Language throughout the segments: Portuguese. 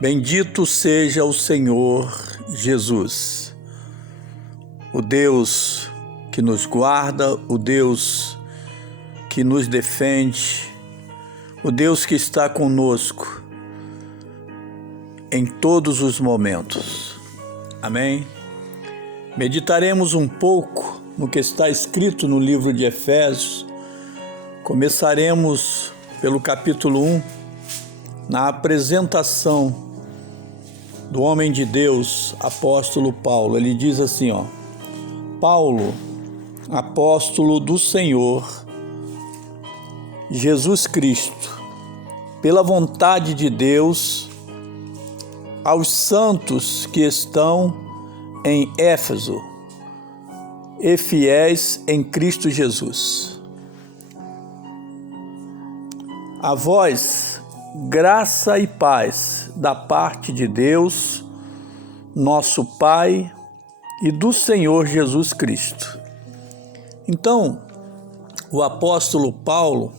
Bendito seja o Senhor Jesus, o Deus que nos guarda, o Deus que nos defende, o Deus que está conosco em todos os momentos. Amém? Meditaremos um pouco no que está escrito no livro de Efésios. Começaremos pelo capítulo 1, na apresentação do homem de Deus, apóstolo Paulo. Ele diz assim, Paulo, apóstolo do Senhor Jesus Cristo, pela vontade de Deus, aos santos que estão em Éfeso e fiéis em Cristo Jesus. A vós, graça e paz da parte de Deus, nosso Pai, e do Senhor Jesus Cristo. Então, o apóstolo Paulo,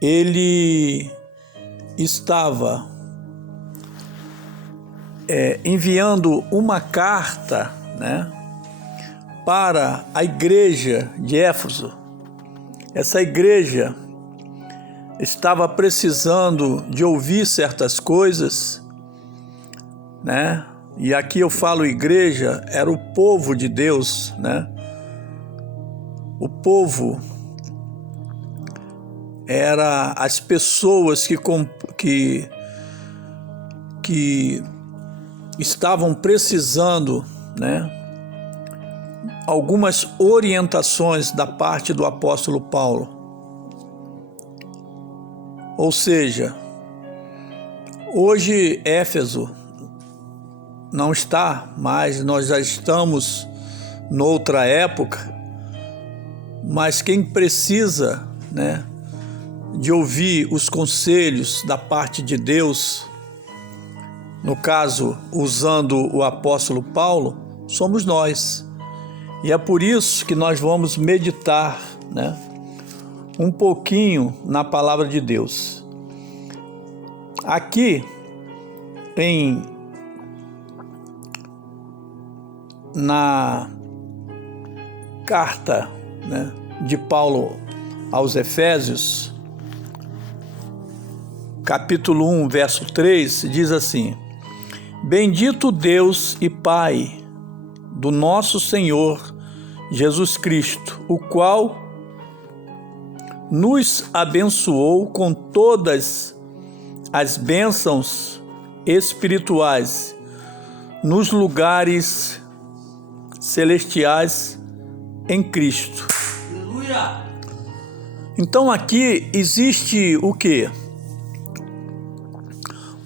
ele estava enviando uma carta, para a igreja de Éfeso. Essa igreja estava precisando de ouvir certas coisas, E aqui eu falo igreja, era o povo de Deus, O povo era as pessoas que estavam precisando, algumas orientações da parte do apóstolo Paulo. Ou seja, hoje Éfeso não está mais, nós já estamos noutra época, mas quem precisa, de ouvir os conselhos da parte de Deus, no caso, usando o apóstolo Paulo, somos nós. E é por isso que nós vamos meditar, um pouquinho na palavra de Deus. Aqui, na carta, de Paulo aos Efésios, capítulo 1, verso 3, diz assim: Bendito Deus e Pai do nosso Senhor Jesus Cristo, o qual nos abençoou com todas as bênçãos espirituais nos lugares celestiais em Cristo. Aleluia! Então aqui existe o quê?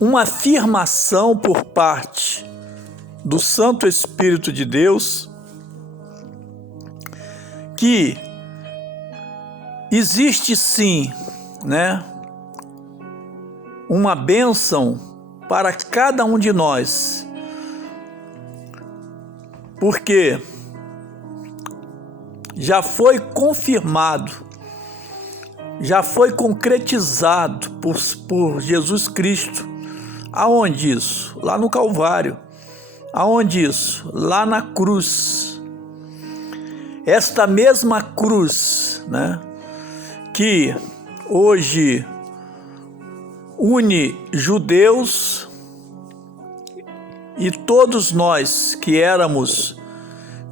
Uma afirmação por parte do Santo Espírito de Deus que existe sim, uma bênção para cada um de nós, porque já foi confirmado, já foi concretizado por Jesus Cristo. Aonde isso? Lá no Calvário. Aonde isso? Lá na cruz. Esta mesma cruz, que hoje une judeus e todos nós que éramos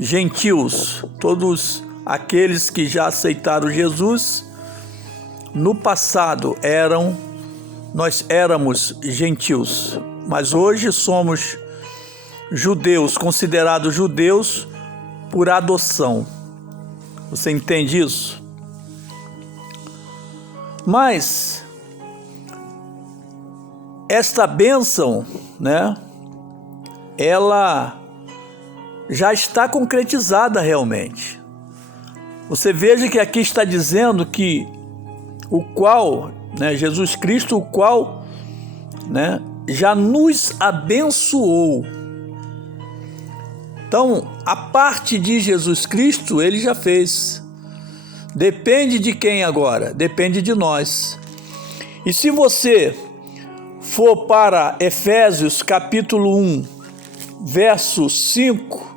gentios, todos aqueles que já aceitaram Jesus, no passado nós éramos gentios, mas hoje somos judeus, considerados judeus por adoção. Você entende isso? Mas esta bênção, ela já está concretizada realmente. Você veja que aqui está dizendo que o qual, Jesus Cristo, o qual, já nos abençoou. Então, a parte de Jesus Cristo, ele já fez. Depende de quem agora? Depende de nós. E se você for para Efésios capítulo 1, verso 5,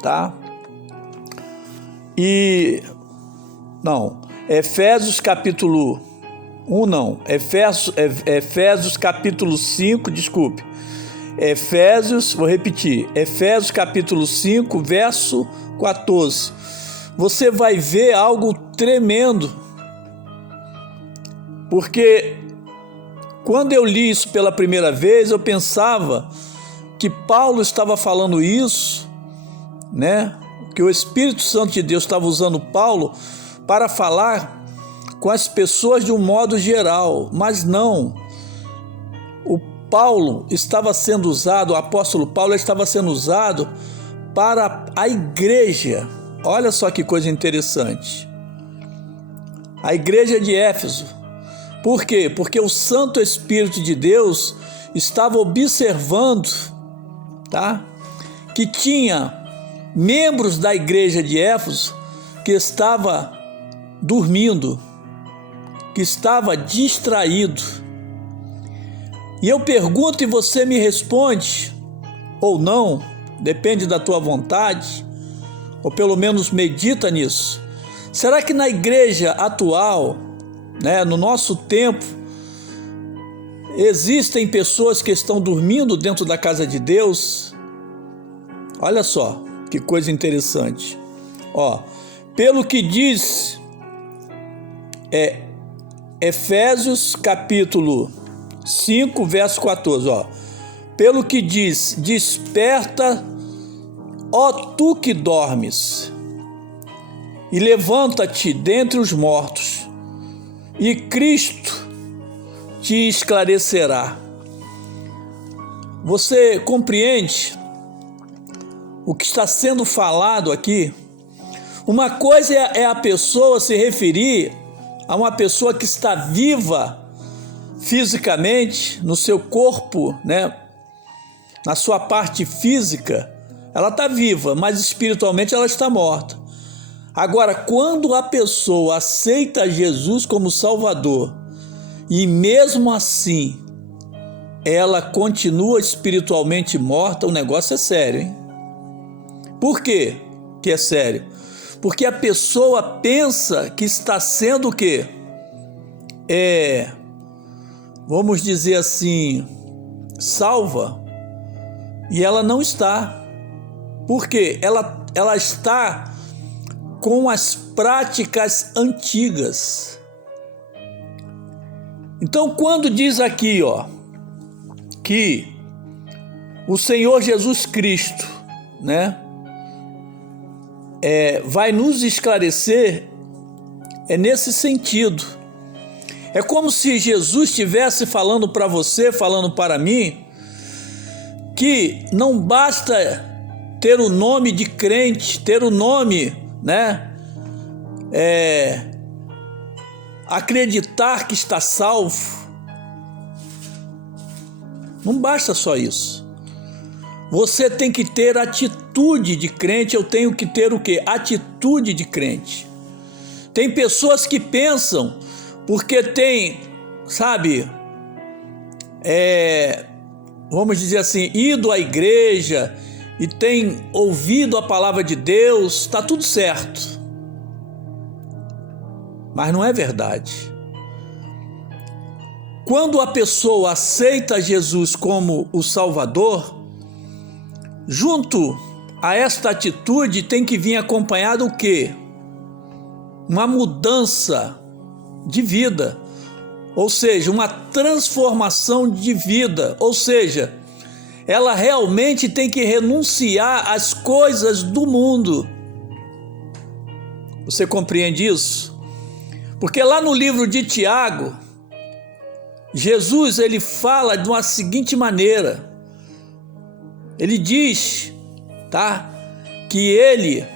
tá? Efésios capítulo 1 não, Efésios capítulo 5, desculpe. Vou repetir, Efésios capítulo 5, verso 14. Você vai ver algo tremendo, porque quando eu li isso pela primeira vez, eu pensava que Paulo estava falando isso, né? Que o Espírito Santo de Deus estava usando Paulo para falar com as pessoas de um modo geral, mas não. O Paulo estava sendo usado, o apóstolo Paulo estava sendo usado para a igreja. Olha só que coisa interessante. A igreja de Éfeso. Por quê? Porque o Santo Espírito de Deus estava observando, tá? Que tinha membros da igreja de Éfeso que estava dormindo, que estava distraído. E eu pergunto e você me responde, ou não, depende da tua vontade, ou pelo menos medita nisso. Será que na igreja atual, né, no nosso tempo, existem pessoas que estão dormindo dentro da casa de Deus? Olha só que coisa interessante. Pelo que diz Efésios capítulo 5, verso 14, pelo que diz: desperta, ó tu que dormes, e levanta-te dentre os mortos, e Cristo te esclarecerá. Você compreende o que está sendo falado aqui? Uma coisa é a pessoa se referir a uma pessoa que está viva fisicamente, no seu corpo, né? Na sua parte física, ela está viva, mas espiritualmente ela está morta. Agora, quando a pessoa aceita Jesus como Salvador, e mesmo assim ela continua espiritualmente morta, o negócio é sério, hein? Por quê que é sério? Porque a pessoa pensa que está sendo o quê? Vamos dizer assim, salva, e ela não está. Por quê? Ela está com as práticas antigas. Então, quando diz aqui, que o Senhor Jesus Cristo, né, vai nos esclarecer, é nesse sentido. É como se Jesus estivesse falando para você, falando para mim, que não basta ter o nome de crente, ter o nome, né, acreditar que está salvo. Não basta só isso. Você tem que ter atitude de crente. Eu tenho que ter o quê? Atitude de crente. Tem pessoas que pensam, porque tem, sabe, vamos dizer assim, ido à igreja e tem ouvido a palavra de Deus, está tudo certo. Mas não é verdade. Quando a pessoa aceita Jesus como o Salvador, junto a esta atitude tem que vir acompanhado o quê? Uma mudança de vida, ou seja, uma transformação de vida, ou seja, ela realmente tem que renunciar às coisas do mundo. Você compreende isso? Porque lá no livro de Tiago, Jesus ele fala de uma seguinte maneira. Ele diz, tá, que ele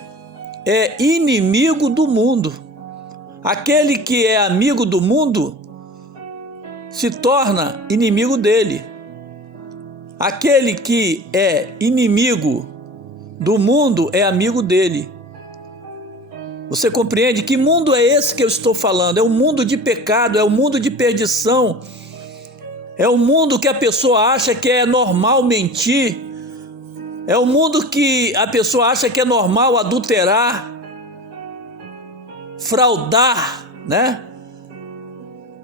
é inimigo do mundo. Aquele que é amigo do mundo se torna inimigo dele. Aquele que é inimigo do mundo é amigo dele. Você compreende? Que mundo é esse que eu estou falando? É um mundo de pecado, é um mundo de perdição, É o mundo que a pessoa acha que é normal mentir. É o mundo que a pessoa acha que é normal adulterar, fraudar, né?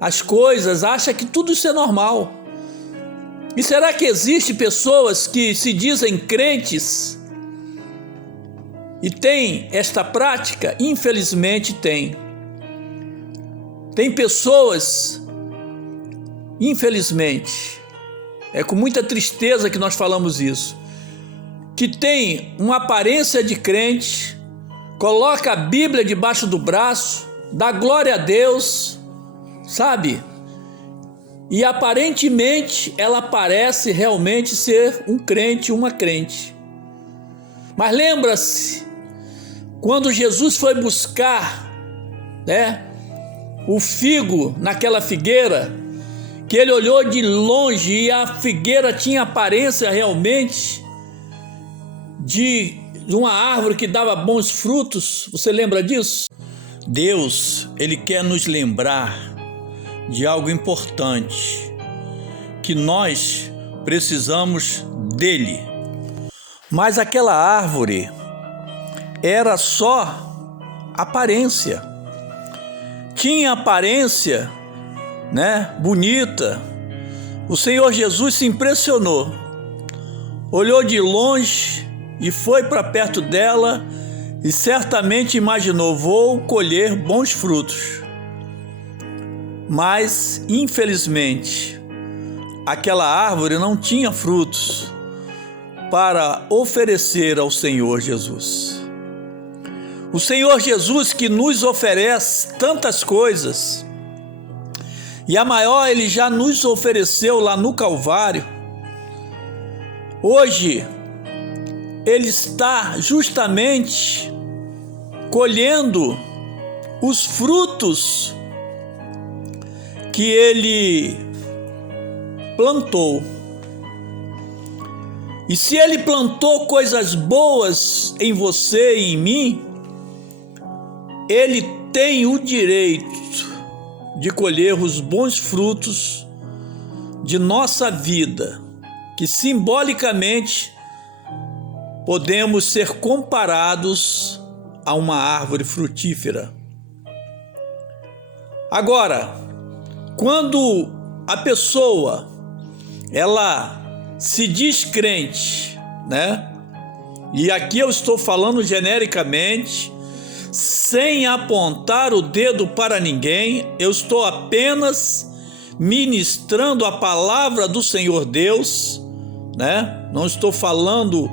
As coisas, acha que tudo isso é normal. E será que existe pessoas que se dizem crentes e têm esta prática? Infelizmente tem. Tem pessoas, infelizmente, é com muita tristeza que nós falamos isso, que tem uma aparência de crente, coloca a Bíblia debaixo do braço, dá glória a Deus, sabe? E aparentemente ela parece realmente ser um crente, uma crente. Mas lembra-se, quando Jesus foi buscar, né, o figo naquela figueira, que ele olhou de longe e a figueira tinha aparência realmente de uma árvore que dava bons frutos. Você lembra disso? Deus, ele quer nos lembrar de algo importante, que nós precisamos dele. Mas aquela árvore era só aparência. Tinha aparência, né, bonita. O Senhor Jesus se impressionou, olhou de longe e foi para perto dela e certamente imaginou: vou colher bons frutos. Mas, infelizmente, aquela árvore não tinha frutos para oferecer ao Senhor Jesus. O Senhor Jesus que nos oferece tantas coisas, e a maior ele já nos ofereceu lá no Calvário. Hoje, ele está justamente colhendo os frutos que ele plantou. E se ele plantou coisas boas em você e em mim, ele tem o direito de colher os bons frutos de nossa vida, que simbolicamente podemos ser comparados a uma árvore frutífera. Agora, quando a pessoa ela se diz crente, né? E aqui eu estou falando genericamente, sem apontar o dedo para ninguém, eu estou apenas ministrando a palavra do Senhor Deus, né? Não estou falando,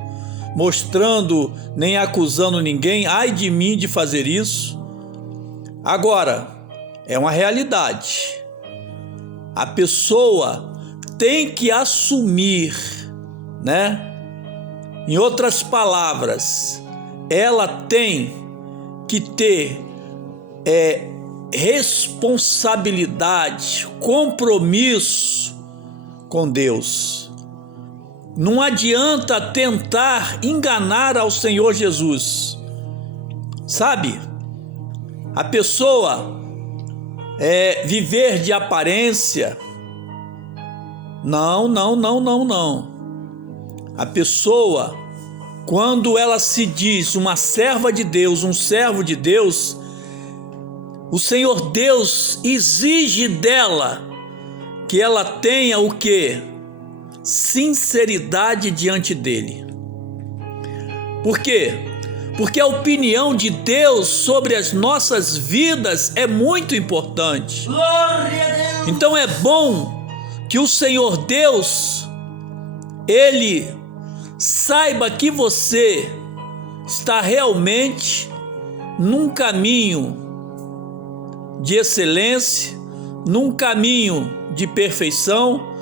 mostrando, nem acusando ninguém. Ai de mim de fazer isso. Agora, é uma realidade. A pessoa tem que assumir, né? Em outras palavras, ela tem que ter responsabilidade, compromisso com Deus. Não adianta tentar enganar ao Senhor Jesus, sabe? A pessoa viver de aparência, não. A pessoa, quando ela se diz uma serva de Deus, um servo de Deus, o Senhor Deus exige dela que ela tenha o quê? Sinceridade diante dele. Por quê? Porque a opinião de Deus sobre as nossas vidas é muito importante. Glória a Deus. Então é bom que o Senhor Deus, ele saiba que você está realmente num caminho de excelência, num caminho de perfeição,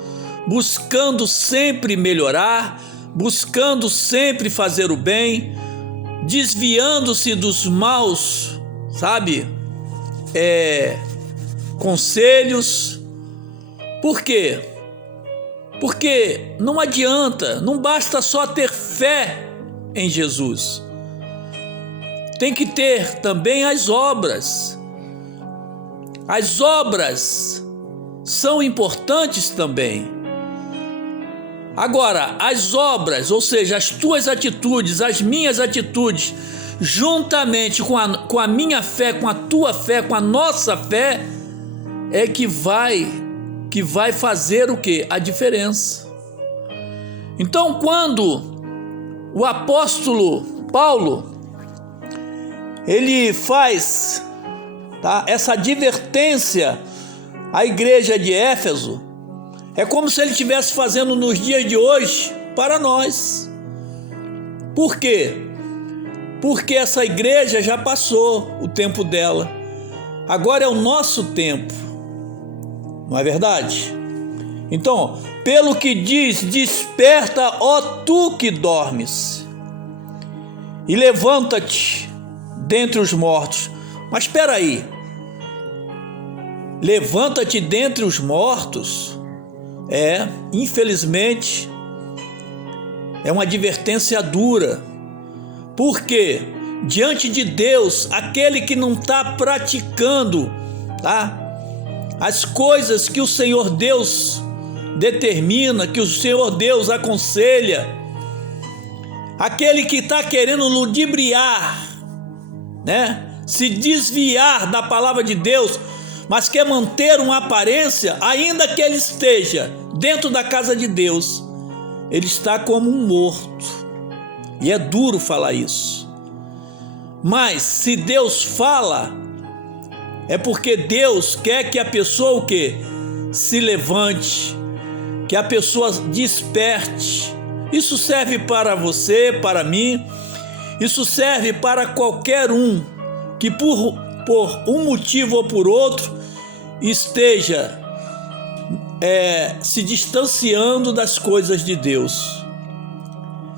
buscando sempre melhorar, buscando sempre fazer o bem, desviando-se dos maus, sabe, conselhos. Por quê? Porque não adianta, não basta só ter fé em Jesus. Tem que ter também as obras. As obras são importantes também. Agora, as obras, ou seja, as tuas atitudes, as minhas atitudes, juntamente com a minha fé, com a tua fé, com a nossa fé, é que vai fazer o quê? A diferença. Então, quando o apóstolo Paulo, ele faz, essa advertência à igreja de Éfeso, é como se ele estivesse fazendo nos dias de hoje para nós. Por quê? Porque essa igreja já passou o tempo dela. Agora é o nosso tempo. Não é verdade? Então, pelo que diz, desperta, ó tu que dormes, e levanta-te dentre os mortos. Mas espera aí. Levanta-te dentre os mortos. Infelizmente, é uma advertência dura. Porque diante de Deus, aquele que não está praticando, as coisas que o Senhor Deus determina, que o Senhor Deus aconselha, aquele que está querendo ludibriar, se desviar da palavra de Deus, mas quer manter uma aparência, ainda que ele esteja dentro da casa de Deus, ele está como um morto. E é duro falar isso. Mas se Deus fala, é porque Deus quer que a pessoa o quê? Se levante, que a pessoa desperte. Isso serve para você, para mim. Isso serve para qualquer um que por um motivo ou por outro esteja se distanciando das coisas de Deus.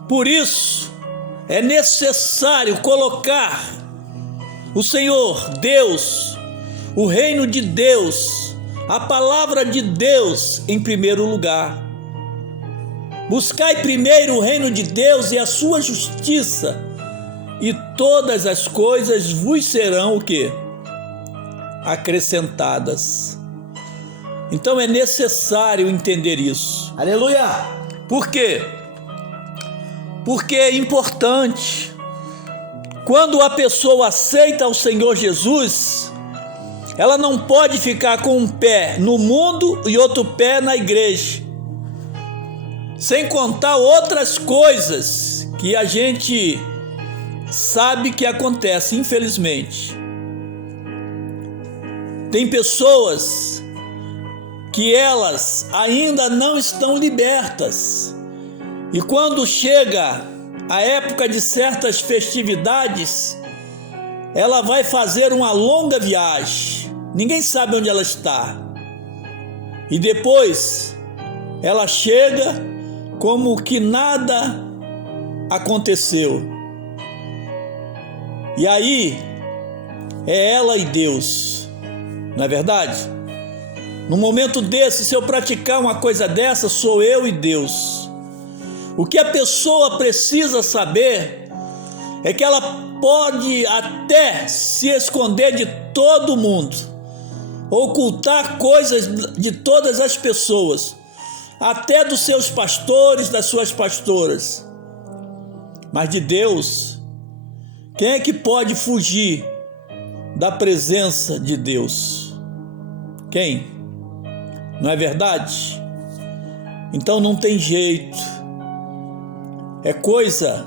Por isso é necessário colocar o Senhor Deus, o reino de Deus, a palavra de Deus em primeiro lugar. Buscai primeiro o reino de Deus e a sua justiça, e todas as coisas vos serão o quê? Acrescentadas. Então é necessário entender isso. Aleluia! Por quê? Porque é importante. Quando a pessoa aceita o Senhor Jesus, ela não pode ficar com um pé no mundo e outro pé na igreja. Sem contar outras coisas que a gente sabe que acontece, infelizmente. Tem pessoas que elas ainda não estão libertas. E quando chega a época de certas festividades, ela vai fazer uma longa viagem. Ninguém sabe onde ela está. E depois ela chega como que nada aconteceu. E aí é ela e Deus. Não é verdade? No momento desse, se eu praticar uma coisa dessa, sou eu e Deus. O que a pessoa precisa saber é que ela pode até se esconder de todo mundo, ocultar coisas de todas as pessoas, até dos seus pastores, das suas pastoras. Mas de Deus, quem é que pode fugir da presença de Deus? Quem? Não é verdade? Então não tem jeito. É coisa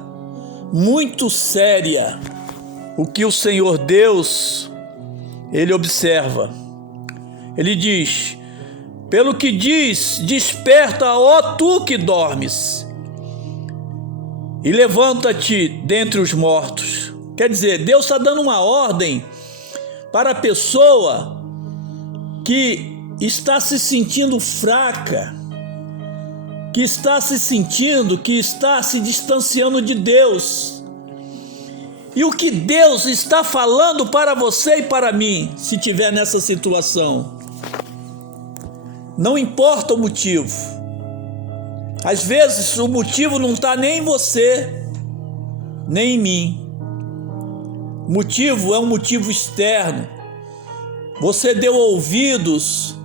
muito séria o que o Senhor Deus, Ele observa. Ele diz: pelo que diz, desperta, ó tu que dormes, e levanta-te dentre os mortos. Quer dizer, Deus está dando uma ordem para a pessoa que está se sentindo fraca, que está se distanciando de Deus. E o que Deus está falando para você e para mim, se estiver nessa situação? Não importa o motivo. Às vezes o motivo não está nem em você, nem em mim. O motivo é um motivo externo. Você deu ouvidos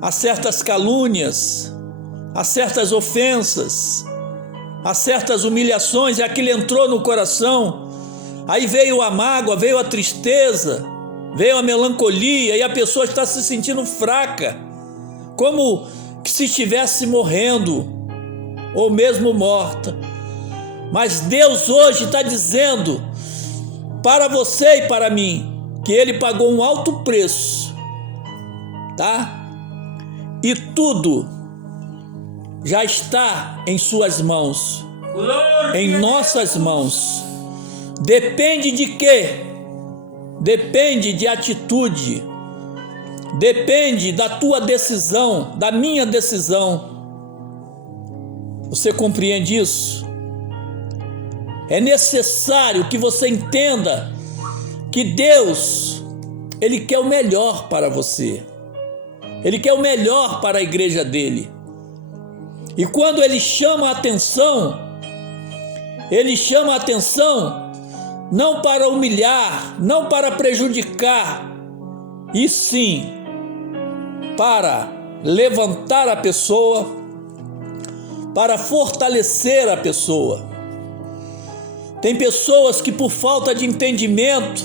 a certas calúnias, a certas ofensas, a certas humilhações, e aquilo entrou no coração. Aí veio a mágoa, veio a tristeza, veio a melancolia, e a pessoa está se sentindo fraca, como que se estivesse morrendo, ou mesmo morta. Mas Deus hoje está dizendo para você e para mim que Ele pagou um alto preço, tá? E tudo já está em suas mãos, em nossas mãos. Depende de quê? Depende de atitude, depende da tua decisão, da minha decisão. Você compreende isso? É necessário que você entenda que Deus, Ele quer o melhor para você. Ele quer o melhor para a igreja dele. E quando Ele chama a atenção, Ele chama a atenção não para humilhar, não para prejudicar, e sim para levantar a pessoa, para fortalecer a pessoa. Tem pessoas que, por falta de entendimento,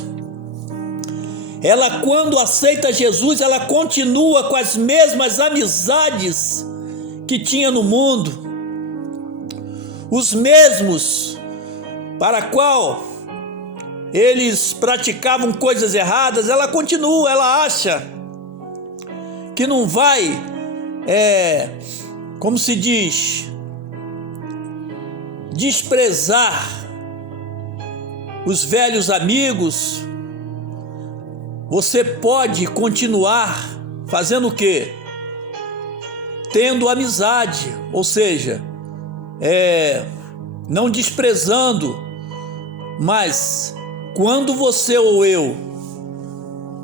ela, quando aceita Jesus, ela continua com as mesmas amizades que tinha no mundo, os mesmos para qual eles praticavam coisas erradas. Ela continua, ela acha que não vai, como se diz, desprezar os velhos amigos. Você pode continuar fazendo o quê? Tendo amizade, ou seja, não desprezando, mas quando você ou eu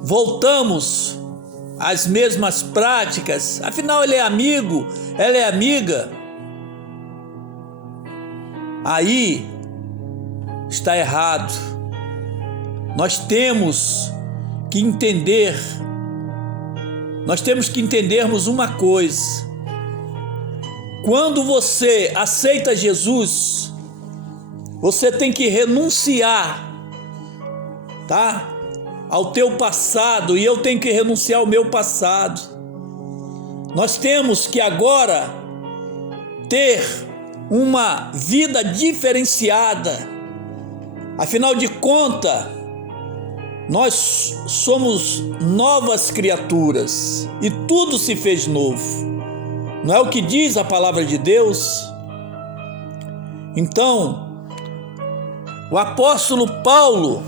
voltamos às mesmas práticas, afinal ele é amigo, ela é amiga, aí está errado. Nós temos que entender, nós temos que entendermos uma coisa: quando você aceita Jesus, você tem que renunciar, tá? Ao teu passado, e eu tenho que renunciar ao meu passado. Nós temos que agora ter uma vida diferenciada. Afinal de contas, nós somos novas criaturas e tudo se fez novo. Não é o que diz a palavra de Deus? Então, o apóstolo Paulo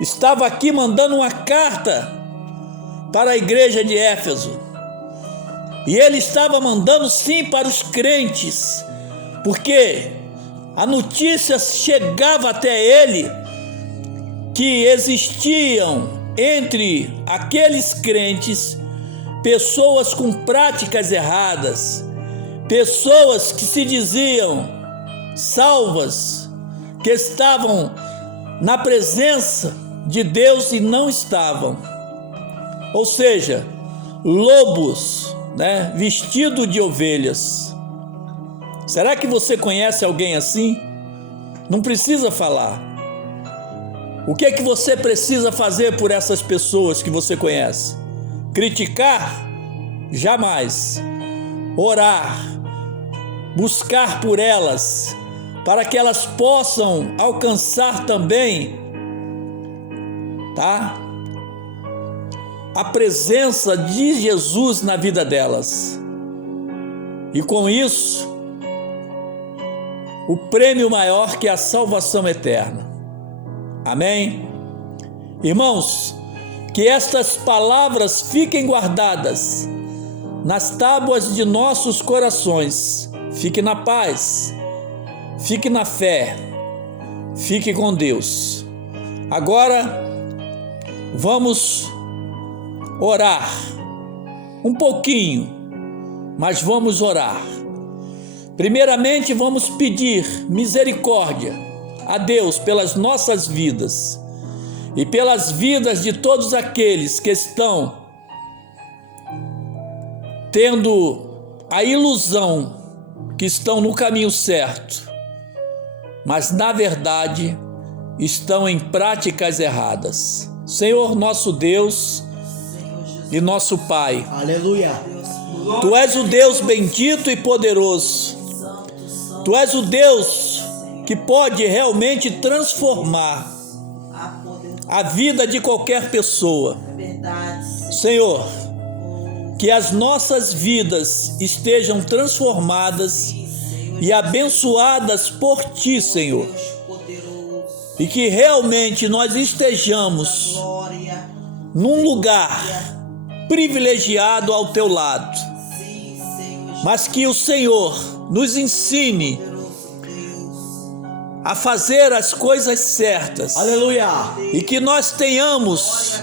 estava aqui mandando uma carta para a igreja de Éfeso. E ele estava mandando sim para os crentes, porque a notícia chegava até ele que existiam entre aqueles crentes pessoas com práticas erradas, pessoas que se diziam salvas, que estavam na presença de Deus e não estavam. Ou seja, lobos, vestidos de ovelhas. Será que você conhece alguém assim? Não precisa falar. O que é que você precisa fazer por essas pessoas que você conhece? Criticar? Jamais. Orar, buscar por elas, para que elas possam alcançar também, tá? A presença de Jesus na vida delas. E com isso, o prêmio maior, que é a salvação eterna. Amém? Irmãos, que estas palavras fiquem guardadas nas tábuas de nossos corações. Fique na paz, fique na fé, fique com Deus. Agora, vamos orar um pouquinho, mas vamos orar. Primeiramente, vamos pedir misericórdia a Deus pelas nossas vidas e pelas vidas de todos aqueles que estão tendo a ilusão que estão no caminho certo, mas na verdade estão em práticas erradas. Senhor nosso Deus e nosso Pai, aleluia, Tu és o Deus bendito e poderoso. Tu és o Deus que pode realmente transformar a vida de qualquer pessoa. Senhor, que as nossas vidas estejam transformadas e abençoadas por Ti, Senhor. E que realmente nós estejamos num lugar privilegiado ao Teu lado. Mas que o Senhor nos ensine a fazer as coisas certas. aleluia, E que nós tenhamos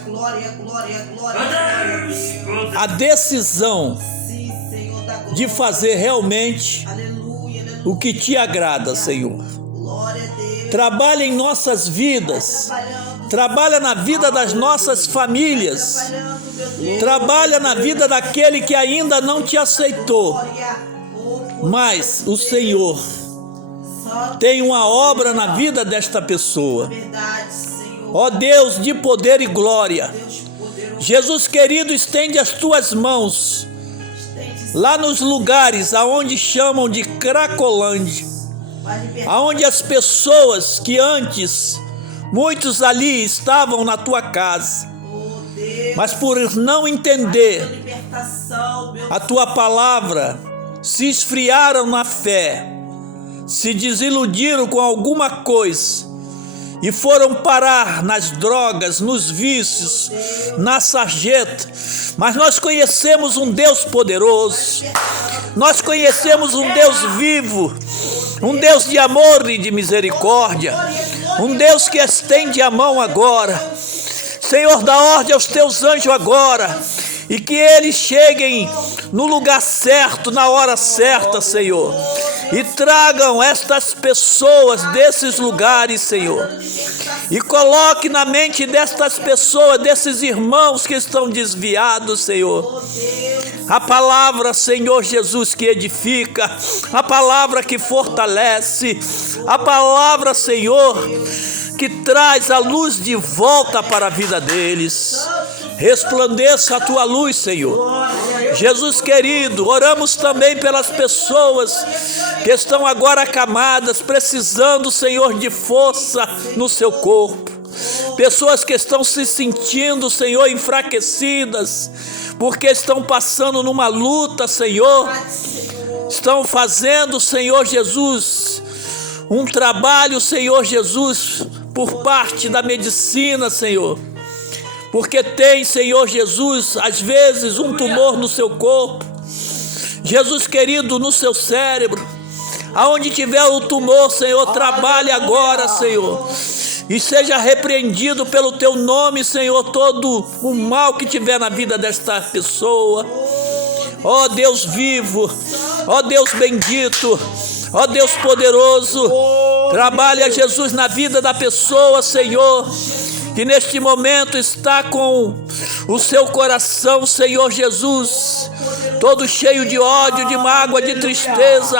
a decisão de fazer realmente o que Te agrada, Senhor. Trabalha em nossas vidas, trabalha na vida das nossas famílias, trabalha na vida daquele que ainda não Te aceitou, mas o Senhor tem uma obra na vida desta pessoa. Ó Deus de poder e glória, Jesus querido, estende as Tuas mãos lá nos lugares aonde chamam de Cracolândia, aonde as pessoas que antes, muitos ali estavam na Tua casa, mas por não entender a Tua palavra, se esfriaram na fé, se desiludiram com alguma coisa e foram parar nas drogas, nos vícios, na sarjeta. Mas nós conhecemos um Deus poderoso, nós conhecemos um Deus vivo, um Deus de amor e de misericórdia, um Deus que estende a mão agora. Senhor, dá ordem aos Teus anjos agora, e que eles cheguem no lugar certo, na hora certa, Senhor, e tragam estas pessoas desses lugares, Senhor, e coloque na mente destas pessoas, desses irmãos que estão desviados, Senhor, a palavra, Senhor Jesus, que edifica, a palavra que fortalece, a palavra, Senhor, que traz a luz de volta para a vida deles. Resplandeça a Tua luz, Senhor. Jesus querido, oramos também pelas pessoas que estão agora acamadas, precisando, Senhor, de força no seu corpo. Pessoas que estão se sentindo, Senhor, enfraquecidas, porque estão passando numa luta, Senhor. Estão fazendo, Senhor Jesus, um trabalho, Senhor Jesus, por parte da medicina, Senhor. Porque tem, Senhor Jesus, às vezes um tumor no seu corpo, Jesus querido, no seu cérebro, aonde tiver o tumor, Senhor, trabalhe agora, Senhor, e seja repreendido pelo Teu nome, Senhor, todo o mal que tiver na vida desta pessoa. Ó Deus vivo, ó Deus bendito, ó Deus poderoso, trabalha, Jesus, na vida da pessoa, Senhor, que neste momento está com o seu coração, Senhor Jesus, todo cheio de ódio, de mágoa, de tristeza,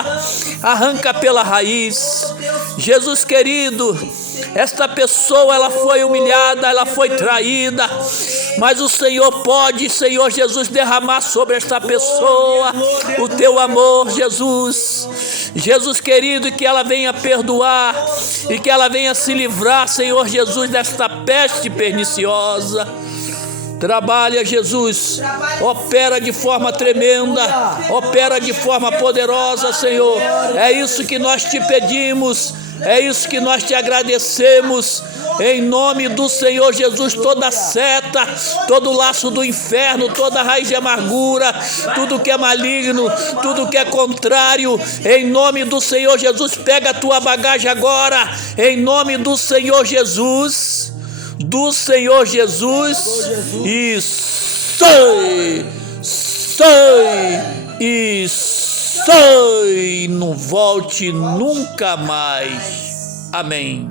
arranca pela raiz. Jesus querido, esta pessoa, ela foi humilhada, ela foi traída, mas o Senhor pode, Senhor Jesus, derramar sobre esta pessoa o Teu amor, Jesus. Jesus querido, que ela venha perdoar e que ela venha se livrar, Senhor Jesus, desta peste perniciosa. Trabalha, Jesus, opera de forma tremenda, opera de forma poderosa, Senhor. É isso que nós Te pedimos, é isso que nós Te agradecemos. Em nome do Senhor Jesus, toda seta, todo laço do inferno, toda raiz de amargura, tudo que é maligno, tudo que é contrário, em nome do Senhor Jesus, pega a tua bagagem agora, em nome do Senhor Jesus, e sai, não volte nunca mais. Amém.